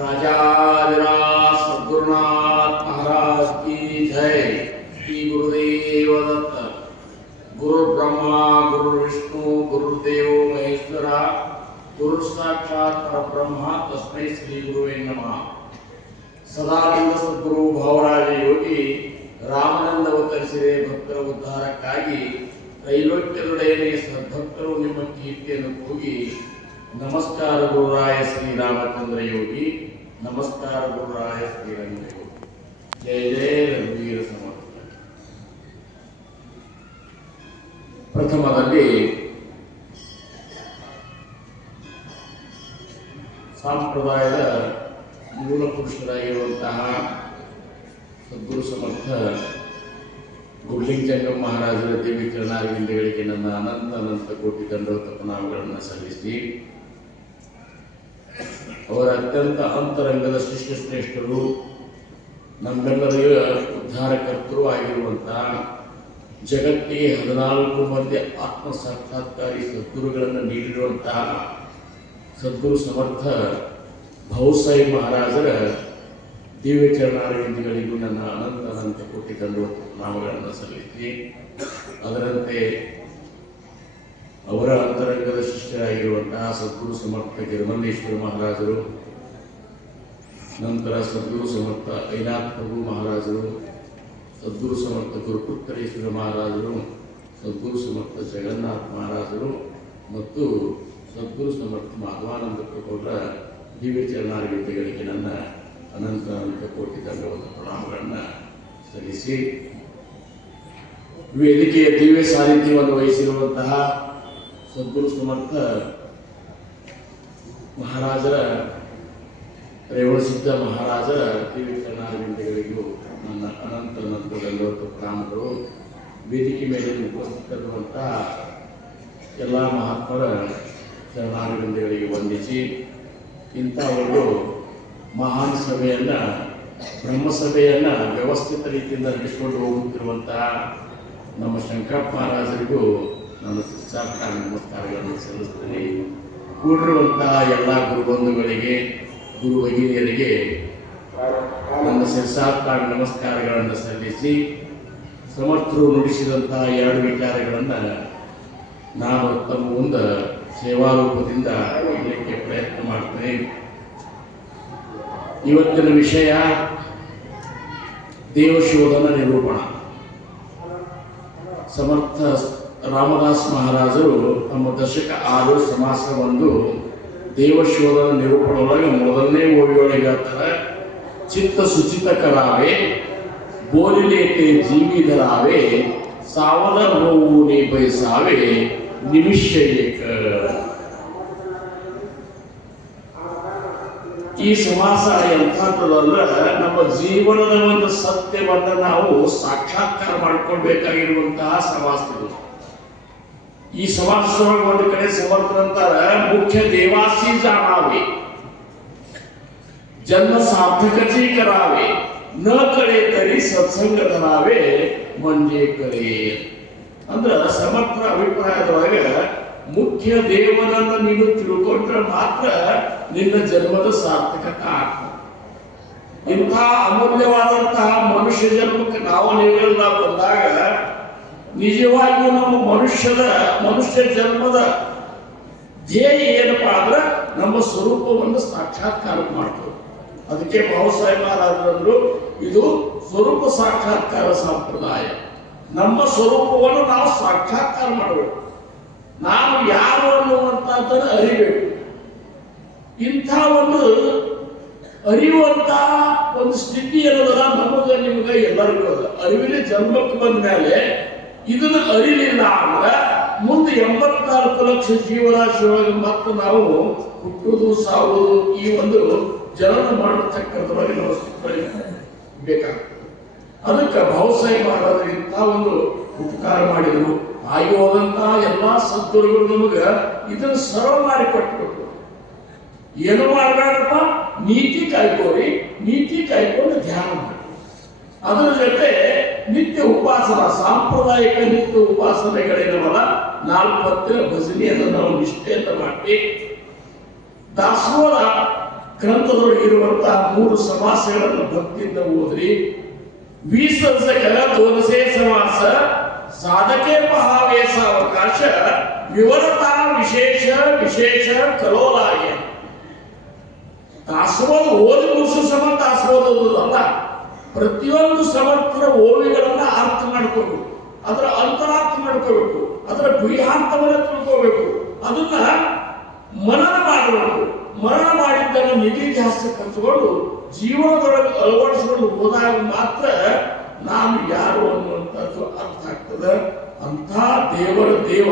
राजाधिराज सद्गुरुनाथ महाराज की जय। श्री गुरुदेव दत्त। गुरु ब्रह्मा गुरु विष्णु गुरुदेव महेश्वरा गुरु साक्षात परब्रह्म तस्मै श्री गुरुवे नमः। ಸದಾನಂದ ಸದ್ಗುರು ಭಾವರಾಜ ಯೋಗಿ ರಾಮನಂದ ಅವತರಿಸಿದೆ ಭಕ್ತರ ಉದ್ಧಾರಕ್ಕಾಗಿ ತ್ರೈಲೋಕ್ಯದೊಡೆಯನಿಗೆ ಸದ್ಭಕ್ತರು ನಿಮ್ಮ ಕೀರ್ತಿಯನ್ನು ಕೂಗಿ ನಮಸ್ಕಾರ ಗುರುರಾಯ ಶ್ರೀರಾಮಚಂದ್ರ ಯೋಗಿ, ನಮಸ್ಕಾರ ಗುರುರಾಯ ಶ್ರೀರಂಗ ಯೋಗಿ. ಜಯ ಜಯ ರಘುವೀರ ಸಮರ್ಥ. ಪ್ರಥಮದಲ್ಲಿ ಸಂಪ್ರದಾಯದ ಮೂಲ ಪುರುಷರಾಗಿರುವಂತಹ ಸದ್ಗುರು ಸಮರ್ಥ ಗುಡ್ಲಿಂಗಜಂಗಮ ಮಹಾರಾಜರ ದೇವಿ ಚರಣಾರವಿಂದಗಳಿಗೆ ನನ್ನ ಅನಂತ ಅನಂತ ಕೋಟಿ ದಂಡವತ ಪ್ರಣಾಮಗಳನ್ನು ಸಲ್ಲಿಸಿ, ಅವರ ಅತ್ಯಂತ ಅಂತರಂಗದ ಶಿಷ್ಯ ಶ್ರೇಷ್ಠರು, ನಮ್ಮೆಲ್ಲರಿಗೂ ಉದ್ಧಾರಕರ್ತರು ಆಗಿರುವಂತಹ ಜಗತ್ತಿಗೆ 14 ಮಂದಿ ಆತ್ಮ ಸಾಕ್ಷಾತ್ಕಾರಿ ಸದ್ಗುರುಗಳನ್ನು ನೀಡಿರುವಂತಹ ಸದ್ಗುರು ಸಮರ್ಥ ಭೌಸಾಯಿ ಮಹಾರಾಜರ ದಿವ್ಯ ಚರಣಾರವಿಂದಗಳಿಗೂ ನನ್ನ ಅನಂತ ಅನಂತ ಕೋಟಿ ದಂಡವತ ನಾಮಗಳನ್ನು ಸಲ್ಲಿಸಿ, ಅದರಂತೆ ಅವರ ಅಂತರಂಗದ ಶಿಷ್ಯರಾಗಿರುವಂತಹ ಸದ್ಗುರು ಸಮರ್ಥ ಗಿರಿಮಲ್ಲೇಶ್ವರ ಮಹಾರಾಜರು, ನಂತರ ಸದ್ಗುರು ಸಮರ್ಥ ಐನಾಥ್ ಪ್ರಭು ಮಹಾರಾಜರು, ಸದ್ಗುರು ಸಮರ್ಥ ಗುರುಪುತ್ರೇಶ್ವರ ಮಹಾರಾಜರು, ಸದ್ಗುರು ಸಮರ್ಥ ಜಗನ್ನಾಥ ಮಹಾರಾಜರು ಮತ್ತು ಸದ್ಗುರು ಸಮರ್ಥ ಮಾಧವಾನಂದ ಪ್ರಭುಗಳ ದಿವ್ಯ ಚರಣಾರವಿಂದಗಳಿಗೆ ನನ್ನ ಅನಂತ ಅನಂತ ಕೋಟಿ ದಂಡವತ ಪ್ರಣಾಮಗಳನ್ನು ಸಲ್ಲಿಸಿ, ವೇದಿಕೆಯ ದಿವ್ಯ ಸಾನ್ನಿಧ್ಯವನ್ನು ವಹಿಸಿರುವಂತಹ ಸದ್ಗುರು ಸಮರ್ಥ ಮಹಾರಾಜರ ರೇವಣಸಿದ್ಧ ಮಹಾರಾಜರ ದಿವ್ಯ ಚರಣಾರವಿಂದಗಳಿಗೂ ನನ್ನ ಅನಂತ ಅನಂತ ದಂಡವತ ಪ್ರಣಾಮಗಳು. ವೇದಿಕೆ ಮೇಲೆ ಉಪಸ್ಥಿತರಿರುವಂತಹ ಎಲ್ಲ ಮಹಾತ್ಮರ ಚರಣಾರವಿಂದಗಳಿಗೆ ವಂದಿಸಿ, ಇಂಥ ಒಂದು ಮಹಾನ್ ಸಭೆಯನ್ನು, ಬ್ರಹ್ಮಸಭೆಯನ್ನು ವ್ಯವಸ್ಥಿತ ರೀತಿಯಿಂದ ನಡೆಸಿಕೊಂಡು ಹೋಗುತ್ತಿರುವಂತಹ ನಮ್ಮ ಶಂಕರಪ್ಪ ಮಹಾರಾಜರಿಗೂ ನಾನು ಸಾಷ್ಟಾಂಗ ನಮಸ್ಕಾರಗಳನ್ನು ಸಲ್ಲಿಸ್ತೇನೆ. ಕೂಡಿರುವಂತಹ ಎಲ್ಲ ಗುರುಬಂಧುಗಳಿಗೆ, ಗುರು ಭಗಿನಿಯರಿಗೆ ನನ್ನ ಶಿರಸಾಷ್ಟಾಂಗ ನಮಸ್ಕಾರಗಳನ್ನು ಸಲ್ಲಿಸಿ, ಸಮರ್ಥರು ನುಡಿಸಿದಂತಹ 2 ವಿಚಾರಗಳನ್ನು ನಾನು ತಮ್ಮ ಮುಂದೆ ಸೇವಾರೂಪದಿಂದ ಹೇಳಲಿಕ್ಕೆ ಪ್ರಯತ್ನ ಮಾಡ್ತೇನೆ. ಇವತ್ತಿನ ವಿಷಯ ದೇವಶೋಧನ ನಿರೂಪಣ. ಸಮರ್ಥ ರಾಮದಾಸ್ ಮಹಾರಾಜರು ತಮ್ಮ ದಶಕ 6 ಸಮಾಸ ಒಂದು ದೇವಶೋಧನ ನಿರೂಪಣೆಯೊಳಗೆ ಮೊದಲನೇ ಓವಿಯೊಳಗೆ ಹೇಳ್ತಾರೆ, ಚಿತ್ತ ಸುಚಿತ ಕರಾವೆ ಬೋಲಿಲೇತೆ ಜೀವಿಧರಾವೆ ಸಾವದ ನೋವು ನೀ ಬಯಸಾವೆ ನಿಮಿಷ ಏಕ. ಈ ಸಮಾಸ ಎಂಥದ್ದಲ್ಲ, ನಮ್ಮ ಜೀವನದ ಒಂದು ಸತ್ಯವನ್ನು ನಾವು ಸಾಕ್ಷಾತ್ಕಾರ ಮಾಡ್ಕೊಳ್ಬೇಕಾಗಿರುವಂತಹ ಸಮಾಸ ಇದು. ಈ ಸಮಾಸದೊಳಗೆ ಒಂದು ಕಡೆ ಸಮರ್ಥರಂತಾರ, ಮುಖ್ಯ ದೇವಾಸಿ ಜಾಣಾವೆ ಜನ್ಮ ಸಾರ್ಥಕತೆ ಕರಾವೆ ನ ಕಡೆ ತರಿ ಸತ್ಸಂಗ ಧರಾವೆ ಮಂಜೆ ಕರೆ. ಅಂದ್ರೆ ಸಮರ್ಥರ ಅಭಿಪ್ರಾಯದೊಳಗೆ ಮುಖ್ಯ ದೇವರನ್ನು ನೀನು ತಿಳ್ಕೊಂಡ್ರೆ ಮಾತ್ರ ನಿನ್ನ ಜನ್ಮದ ಸಾರ್ಥಕತೆ ಆಗ್ತದೆ. ಇಂಥ ಅಮೂಲ್ಯವಾದಂತಹ ಮನುಷ್ಯ ಜನ್ಮಕ್ಕೆ ನಾವು ನೀವೆಲ್ಲ ಬಂದಾಗ ನಿಜವಾಗಿಯೂ ನಮ್ಮ ಮನುಷ್ಯ ಜನ್ಮದ ಧ್ಯೇಯ ಏನಪ್ಪ ಅಂದ್ರೆ ನಮ್ಮ ಸ್ವರೂಪವನ್ನು ಸಾಕ್ಷಾತ್ಕಾರ ಮಾಡ್ತೇವೆ. ಅದಕ್ಕೆ ಭಾವಸಾಯಿ ಮಹಾರಾಜರಂದ್ರು ಇದು ಸ್ವರೂಪ ಸಾಕ್ಷಾತ್ಕಾರ ಸಂಪ್ರದಾಯ. ನಮ್ಮ ಸ್ವರೂಪವನ್ನು ನಾವು ಸಾಕ್ಷಾತ್ಕಾರ ಮಾಡಬೇಕು. ನಾನು ಯಾರು ಅನ್ನುವಂಥದ್ದನ್ನು ಅರಿಬೇಕು. ಇಂಥ ಒಂದು ಅರಿಯುವಂತ ಒಂದು ಸ್ಥಿತಿ ಏನದಲ್ಲ ನಮಗೆ ನಿಮಗೆ ಎಲ್ಲರಿಗೂ ಅದ. ಅರಿವಿನ ಜನ್ಮಕ್ಕೆ ಬಂದ ಮೇಲೆ ಇದನ್ನ ಅರಿಲಿಲ್ಲ ಅಂದ್ರೆ ಮುಂದೆ 84 ಲಕ್ಷ ಜೀವರಾಶಿಯೊಳಗೆ ಮತ್ತೆ ನಾವು ಹುಟ್ಟುವುದು ಸಾವುವುದು ಈ ಒಂದು ಜನನ ಮಾಡುವ ಚಕ್ರದೊಳಗೆ ನಾವು ಬೇಕಾಗ್ತದೆ. ಅದಕ್ಕೆ ಭಾವಸಾಯಿ ಮಹಾರಾಜರು ಇಂಥ ಒಂದು ಉಪಕಾರ ಮಾಡಿದರು. ಆಗಿ ಹೋದಂತಹ ಎಲ್ಲಾ ಸದ್ಗುರುಗಳು ನಮಗೆ ಇದನ್ನು ಸರ್ವ ಮಾಡಿ ಕೊಟ್ಬಿಟ್ರು. ಏನು ಮಾಡಬೇಡಪ್ಪ, ನೀತಿ ಕಾಯ್ಕೋರಿ, ನೀತಿ ಕಾಯ್ಕೊಂಡು ಧ್ಯಾನ ಮಾಡಿ. ಅದರ ಜೊತೆ ನಿತ್ಯ ಉಪಾಸನ, ಸಾಂಪ್ರದಾಯಿಕ ನಿತ್ಯ ಉಪಾಸನೆಗಳೇನವಲ್ಲ, 4 ಹೊತ್ತಿನ ಭಜನೆಯನ್ನು ನಾವು ನಿಷ್ಠೆಯಿಂದ ಮಾಡಿ ದಾಸೋಹ ಗ್ರಂಥದೊಳಗೆ ಇರುವಂತಹ 3 ಸಮಾಸಗಳನ್ನು ಭಕ್ತಿಯಿಂದ ಓದ್ರಿ. ವಿಸರ್ಜಕ ದೋನಸೆ ಸಮಾಸ, ಸಾಧಕೆ ಮಹಾವೇಶ ಅವಕಾಶ, ವಿವರತಾ ವಿಶೇಷ ವಿಶೇಷ ಕಲೋಲಾಯ. ದಾಸೋಹ ಓದಿ ಮುಗಿಸೋ ಸಮ ದಾಸೋಹ ಓದೋದಲ್ಲ, ಪ್ರತಿಯೊಂದು ಸಮರ್ಥರ ಓವಿಗಳನ್ನ ಅರ್ಥ ಮಾಡ್ಕೋಬೇಕು, ಅದರ ಅಂತರಾರ್ಥ ಮಾಡ್ಕೋಬೇಕು, ಅದರ ಗುಹ್ಯಾಂತವನ್ನು ತಿಳ್ಕೋಬೇಕು, ಅದನ್ನ ಮನನ ಮಾಡಬೇಕು. ಮರಣ ಮಾಡಿದ್ದನ್ನು ನಿಧಿಧ್ಯಾಸಕ್ಕೆ ಹಂಚಿಕೊಂಡು ಜೀವನದೊಳಗೆ ಅಳವಡಿಸಿಕೊಂಡು ಹೋದಾಗ ಮಾತ್ರ ನಾನು ಯಾರು ಅನ್ನುವಂಥದ್ದು ಅರ್ಥ ಆಗ್ತದೆ. ಅಂಥ ದೇವರ ದೇವ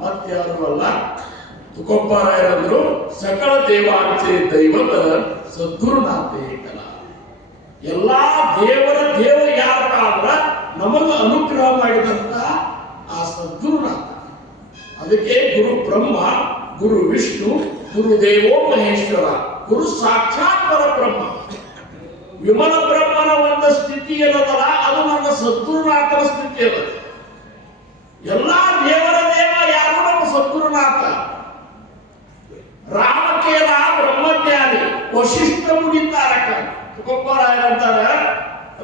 ಮತ್ತಾರು ಅಲ್ಲ. ತುಕೋಬಾರಾಯರಂದ್ರು ಸಕಲ ದೇವಾಂಚೆ ದೈವದ ಸದ್ಗುರುನಾಥೇ ಕಲ. ಎಲ್ಲಾ ದೇವರ ದೇವ ಯಾರಪ್ಪ ಅಂದ್ರ ನಮಗ ಅನುಗ್ರಹ ಮಾಡಿದಂತ ಆ ಸದ್ಗುರುನಾಥ. ಅದಕ್ಕೆ ಗುರು ಬ್ರಹ್ಮ, ಗುರು ವಿಷ್ಣು, ಗುರು ದೇವೋ ಮಹೇಶ್ವರ, ಗುರು ಸಾಕ್ಷಾತ್ ಪರಬ್ರಹ್ಮ. ವಿಮಲ ಬ್ರಹ್ಮನ ಒಂದು ಸ್ಥಿತಿ ಏನದಲ್ಲ, ಅದು ನನ್ನ ಸದ್ಗುರುನಾಥನ ಸ್ಥಿತಿ ಅದ. ಎಲ್ಲಾ ದೇವರ ದೇವ ಯಾರು? ನಮ್ಮ ಸದ್ಗುರುನಾಥ. ರಾಮಕೇಲ ಬ್ರಹ್ಮಜ್ಞಾನಿ, ವಶಿಷ್ಠ ಮುನಿ ತಾರಕ. ತುಕೋಬಾರಾಯರಂತಾರ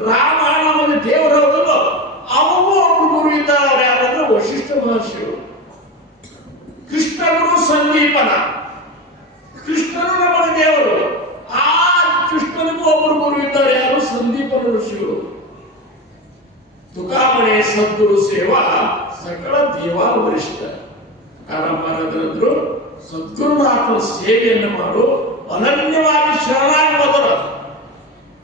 ರಾಮ ನಮಗೆ ದೇವರು ಹೌದಲ್ಲ, ಅವಗೂ ಒಬ್ರು ಗುರು ಇದ್ದಾರೆ. ಯಾರಂದ್ರೆ ವಶಿಷ್ಠ ಮಹರ್ಷಿಗಳು. ಕೃಷ್ಣ ಗುರು ಸಂದೀಪನ, ಕೃಷ್ಣನು ನಮಗೆ ದೇವರು. ಆ ಕೃಷ್ಣನಿಗೂ ಒಬ್ಬರು ಗುರು ಇದ್ದಾರೆ, ಯಾರು? ಸಂದೀಪನ ಋಷಿಗಳು. ತುಕಾಮಣೆ ಸದ್ಗುರು ಸೇವಾ ಸಕಲ ದೇವಾ ವರಿಷ್ಠ. ಕಾರಮಾನಂದರು ಸದ್ಗುರುನಾಥನ ಸೇವೆಯನ್ನು ಮಾಡು, ಅನನ್ಯವಾಗಿ ಶರಣಾಗಿ ಮೊದಲ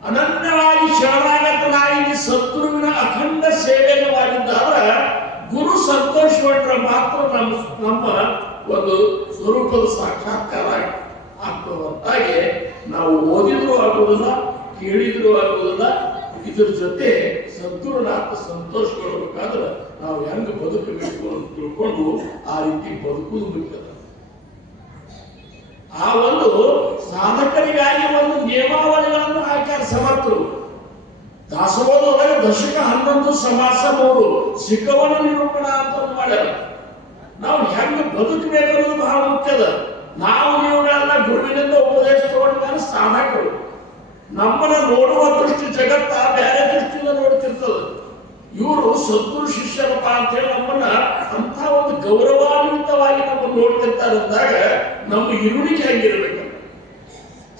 ಅನನ್ಯವಾಗಿ ಶರಣಾಗತನಾಗಿ ಸದ್ಗುರುವಿನ ಅಖಂಡ ಸೇವೆಯನ್ನು ಮಾಡಿದ್ದಾರೆ. ಗುರು ಸಂತೋಷಗೊಂಡ್ರೆ ಮಾತ್ರ ನಮ್ಮ ಒಂದು ಸ್ವರೂಪದ ಸಾಕ್ಷಾತ್ಕಾರ ಆಗ್ತದಂತಾಗಿ ನಾವು ಓದಿದ್ರು ಆಗುವುದಿಲ್ಲ, ಕೇಳಿದ್ರು ಆಗುವುದಿಲ್ಲ. ಇದ್ರ ಜೊತೆ ಸದ್ಗುರುನಾಥ ಸಂತೋಷಗೊಳ್ಬೇಕಾದ್ರೆ ನಾವು ಹೆಂಗ ಬದುಕಬೇಕು ಅಂತ ತಿಳ್ಕೊಂಡು ಆ ರೀತಿ ಬದುಕುವುದು ಬಿಟ್ಟದ. ಆ ಒಂದು ಸಾಧಕರಿಗಾಗಿ ಒಂದು ನಿಯಮಾವಳಿಗಳನ್ನು ಹಾಕ್ಯಾರ ಸಮರ್ಥರು. ದಾಸೋಹದೊಳಗೆ ದಶಕ 11 ಸಮಾಸ 3 ಸಿಕ್ಕವನ ನಿರೂಪಣ ಅಂತ ಮಾಡ್ಯಾರ. ನಾವು ಹೆಂಗ ಬದುಕಬೇಕನ್ನೋದು ಬಹಳ ಮುಖ್ಯದ. ನಾವು ನೀವುಗಳೆಲ್ಲ ಗುರುವಿನಿಂದ ಉಪದೇಶ ತಗೊಂಡ ಸಾಧಕರು. ನಮ್ಮನ್ನ ನೋಡುವ ದೃಷ್ಟಿ ಜಗತ್ತ ಬೇರೆ ದೃಷ್ಟಿಯಿಂದ ನೋಡ್ತಿರ್ತದ. ಇವರು ಸದ್ಗುರು ಶಿಷ್ಯರಪ್ಪ ಅಂತ ಹೇಳಿ ನಮ್ಮನ್ನ ಅಂತ ಒಂದು ಗೌರವಾನ್ವಿತವಾಗಿ ನಮ್ಮನ್ನು ನೋಡ್ತಿರ್ತಾರೆ ಅಂದಾಗ ನಮ್ಮ ಇರುವಿಕೆ ಹೆಂಗಿರ್ಬೇಕು.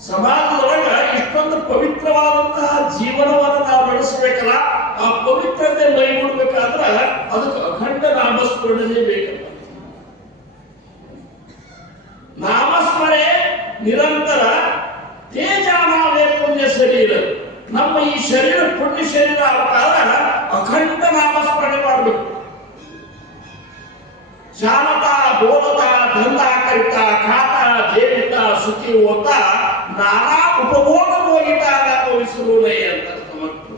ಸಮಾಜದೊಳಗ ಇಷ್ಟೊಂದು ಪವಿತ್ರವಾದಂತಹ ಜೀವನವನ್ನು ನಾವು ನಡೆಸಬೇಕಲ್ಲ, ಆ ಪವಿತ್ರತೆ ಮೈಗೂಡ್ಬೇಕಾದ್ರ ಅದಕ್ಕೆ ಅಖಂಡ ನಾಮಸ್ಮರಣೆ ಬೇಕಲ್ಲ. ನಾಮಸ್ಮರಣೆ ನಿರಂತರ ತೇಜಾನಾವೇ ಪುಣ್ಯ ಶರೀರ. ನಮ್ಮ ಈ ಶರೀರ ಪುಣ್ಯ ಶರೀರ ಆದಾಗ ಅಖಂಡ ನಾಮಸ್ಮರಣೆ ಮಾಡಬೇಕು. ಶಾನತ ಬೋಲತ ದಂಧ ಕರಿತ ಖಾತ ಜೇವಿತ ಸುಖಿ ಓತ ನಾನಾ ಉಪಭೋಗ ಭೋಗಿತ ಅನುಭವಿಸುವುದೇ ಅಂತ ಸಮರ್ಥರು.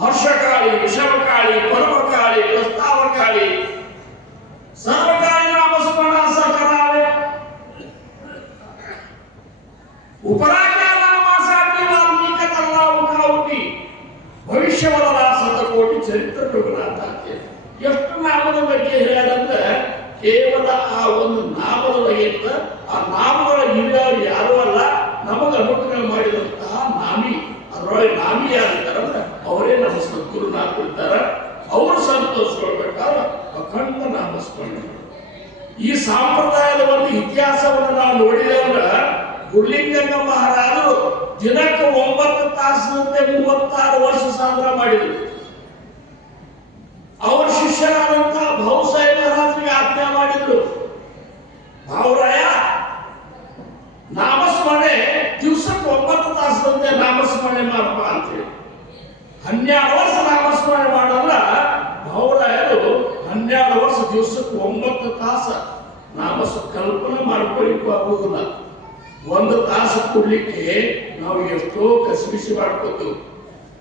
ಹರ್ಷಕಾಳಿ, ವಿಷಮಕಾಳಿ, ಪರಮಕಾಳಿ, ಪ್ರಸ್ತಾವಕಾಳಿ, ಸರ್ವಕಾಳಿ ನಾಮಸ್ಮರಣ ಸಕರಾವೆ. ಉಪರಾಜ್ಯ ನಾಮಾಸಾಗಿ ವಾಲ್ಮೀಕ ತಲ್ಲಾವುಟಿ ಭವಿಷ್ಯವದ ಶತಕೋಟಿ ಚರಿತ್ರ ರಘುನಾಥ. ಎಷ್ಟು ನಾಮದ ಬಗ್ಗೆ ಹೇಳ್ಯಾರಂದ್ರೆ ಕೇವಲ ಆ ಒಂದು ನಾಮದ ಬಗ್ಗೆ ಇತ್ತ. ಆ ನಾಮಗಳ ಹಿರಿಯವರು ಯಾರು ಅಲ್ಲ, ನಮಗೆ ಅನುಗ್ರಹ ಮಾಡಿದಂತಹ ನಾಮಿ. ಅದರೊಳಗೆ ನಾಮಿ ಯಾರಿದ್ದಾರಂದ್ರೆ ಅವರೇ ನಮ್ಮ ಸದ್ಗುರುನಾಥ ಇರ್ತಾರೆ. ಅವರು ಸಂತೋಷಗೊಳ್ಬೇಕಾದ್ರೆ ಅಖಂಡ ನಾಮಸ್ಮರಣೆ. ಈ ಸಂಪ್ರದಾಯದ ಒಂದು ಇತಿಹಾಸವನ್ನು ನಾವು ನೋಡಿದ್ರೆ ಗುರುಲಿಂಗಯ್ಯ ಮಹಾರಾಜರು ದಿನಕ್ಕೆ 9 ತಾಸಿನಂತೆ 36 ವರ್ಷ ಸಾಧನ ಮಾಡಿದರು. ಅವರ ಶಿಷ್ಯರಾದಂತಹ ಭಾವುಸಾಹೇಬ್ ಮಹಾರಾಜರಿಗೆ ಆಜ್ಞೆ ಮಾಡಿದ್ರು, ಭಾವರಾಯ ನಾಮಸ್ಮರಣೆ ದಿವಸಕ್ಕೆ 9 ತಾಸಿನಂತೆ ನಾಮಸ್ಮರಣೆ ಮಾಡಪ್ಪ ಅಂತೇಳಿ 12 ವರ್ಷ ನಾಮಸ್ಮರಣೆ ಮಾಡಲ್ಲ. ಭಾವರಾಯರು 12 ವರ್ಷ ದಿವಸಕ್ಕೆ 9 ತಾಸು ನಾಮಸ್ ಕಲ್ಪನೆ ಮಾಡ್ಕೊಳ್ಳಿಕ್ಕೂ ಆಗುವುದಿಲ್ಲ. 1 ತಾಸು ಕೊಡ್ಲಿಕ್ಕೆ ನಾವು ಎಷ್ಟೋ ಕಸಿಬಿಸಿ ಮಾಡ್ಕೋತೀವಿ.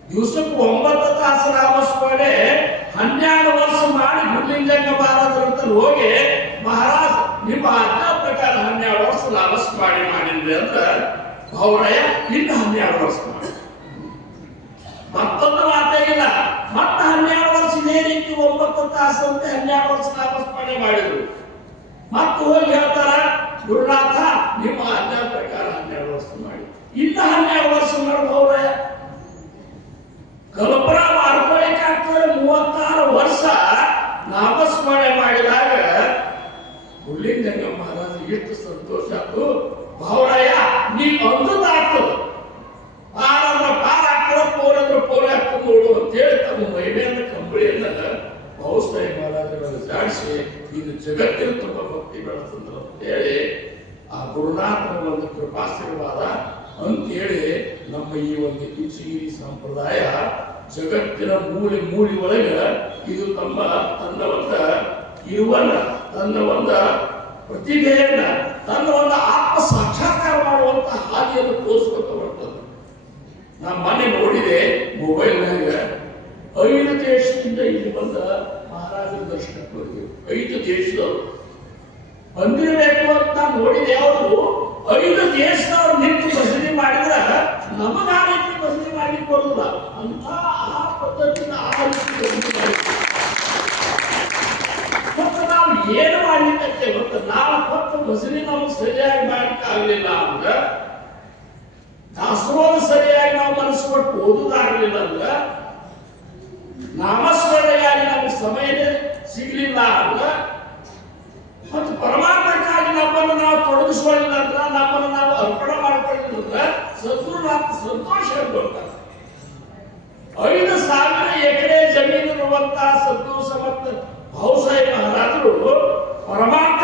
ದಿವಸಕ್ಕೆ 9 ತಾಸು ನಾಮಸ್ಮರಣೆ 12 ವರ್ಷ ಮಾಡಿ ಗುರುಲಿಂಗಯ್ಯ ಮಹಾರಾಜರಂತ ಹೋಗಿ, ಮಹಾರಾಜ್ ನಿಮ್ಮ ಆಜ್ಞಾ ಪ್ರಕಾರ 12 ವರ್ಷ ನಾಮಸ್ಮರಣೆ ಮಾಡಿದ್ರಿ ಅಂದ್ರೆ ಭಾವರಾಯ ಇನ್ನು 12 ವರ್ಷ ಮಾಡಿ. ಮತ್ತೊಂದು ಮಾತೇ ಇಲ್ಲ. ಮತ್ತೆ 12 ವರ್ಷ ಇದೇ ರೀತಿ 9 ತಾಸು ಅಂತ 12 ವರ್ಷ ನಾಮಸ್ಮರಣೆ ಮಾಡಿದ್ರು. ಮತ್ತೆ ಹೋಗಿ ಹೇಳ್ತಾರ, ಗುರುನಾಥ ನಿಮ್ಮ ಆಜ್ಞಾ ಪ್ರಕಾರ 12 ವರ್ಷ ಮಾಡಿ. ಇನ್ನ 12 ವರ್ಷ ಮಾಡಬಹುದೇ? ಕಲ್ಪನಾ ಮಾಡ್ಕೊಳ್ಳಿಕ್ಕಾಗ್ತದೆ. 36 ವರ್ಷ ನಾಮಸ್ಮರಣೆ ಮಾಡಿದಾಗ ಹುಲ್ಲಿಂಗಂಗ ಮಹಾರಾಜ ಎಷ್ಟು ಸಂತೋಷ ಆಯ್ತು. ಭಾವರಾಯ ನೀ ಅಂದದಾಗ್ತದೆ, ಪಾರಂದ್ರ ಪಾರ ಆಗ್ತದೆ, ಪೋರಂದ್ರ ಪೋರ ಆಗ್ತದೆ ನೋಡು ಅಂತೇಳಿ ತಮ್ಮ ಮೈಮೇಲಿನ ಕಂಬಳಿಯನ್ನ ಬಹುಸಾಯಿ ಮಹಾರಾಜರನ್ನು ಜಾಡಿಸಿ ಇದು ಜಗತ್ತಿನ ತುಂಬ ಭಕ್ತಿ ಬೆಳೆಸ್ತಂದ್ರು ಅಂತ ಹೇಳಿ ಆ ಗುರುನಾಥನ ಒಂದು ಕೃಪಾಶೀರ್ವಾದ ಅಂತೇಳಿ ನಮ್ಮ ಈ ಒಂದು ಇಂಚಿಗಿರಿ ಸಂಪ್ರದಾಯ ಜಗತ್ತಿನ ಮೂಲೆ ಮೂಲಿ ಒಳಗೆ ಇದು ತನ್ನ ಒಂದು ಇರುವನ್ನ, ತನ್ನ ಒಂದು ಪ್ರತಿಭೆಯನ್ನ, ತನ್ನ ಒಂದು ಆತ್ಮ ಸಾಕ್ಷಾತ್ಕಾರ ಮಾಡುವಂತ ಹಾದಿಯನ್ನು ತೋರಿಸ್ಕೊತ ಬರ್ತದೆ. ನಾ ಮೊನ್ನೆ ನೋಡಿದೆ ಮೊಬೈಲ್ನಾಗ 5 ದೇಶದಿಂದ ಇಲ್ಲಿ ಬಂದ ಮಹಾರಾಜರ ದರ್ಶನಕ್ಕೆ ಹೋಗಿದ್ರು. 5 ದೇಶದವರು ಬಂದಿರಬೇಕು ಅಂತ ನೋಡಿದೆ. ಅವರು 5 ದೇಶದವ್ರು ನಿಂತು ಭಜನೆ ಮಾಡಿದ್ರ ನಮಗ ಆ ರೀತಿ ಭಜನೆ ಮಾಡ್ಲಿಕ್ಕೆ ಬರುದಿಲ್ಲ ಅಂತ ಆ ಪದ್ಧತಿನ ಆ ರೀತಿ ಮತ್ತು ನಾವು ಏನು ಮಾಡ್ಲಿಕ್ಕೆ ಗೊತ್ತ, ನಾವು ಕೊಟ್ಟು ಭಜನೆ ನಮಗೆ ಸರಿಯಾಗಿ ಮಾಡ್ಲಿಕ್ಕೆ ಆಗ್ಲಿಲ್ಲ ಅಂದ್ರೆ, ದಾಸೋಹ ಸರಿಯಾಗಿ ನಾವು ಮನಸ್ಸು ಕೊಟ್ಟು ಓದುದಾಗಲಿಲ್ಲ ಅಂದ್ರೆ, ನಾಮಸ್ಮರಣೆಗಾಗಿ ನಮಗೆ ಸಮಯನೇ ಸಿಗ್ಲಿಲ್ಲ ಅಂದ್ರೆ, ಮತ್ತು ಪರಮಾತ್ಮಕ್ಕಾಗಿ ನಮ್ಮನ್ನು ನಾವು ತೊಡಗಿಸ್ಕೊಳ್ಳಿಲ್ಲ ಅಂದ್ರೆ, ನಮ್ಮನ್ನು ನಾವು ಅರ್ಪಣೆ ಮಾಡ್ಕೊಳ್ಳಿಲ್ಲ ಅಂದ್ರೆ ಸದ್ಗುರುನಾಥ ಸಂತೋಷ ಕೊಡ್ತಾರೆ. 5,000 ಎಕರೆ ಜಮೀನು ಇರುವಂತಹ ಸದ್ಗುರು ಸಮರ್ಥ ಬಹುಸಾಯಿ ಮಹಾರಾಜರು ಪರಮಾತ್ಮ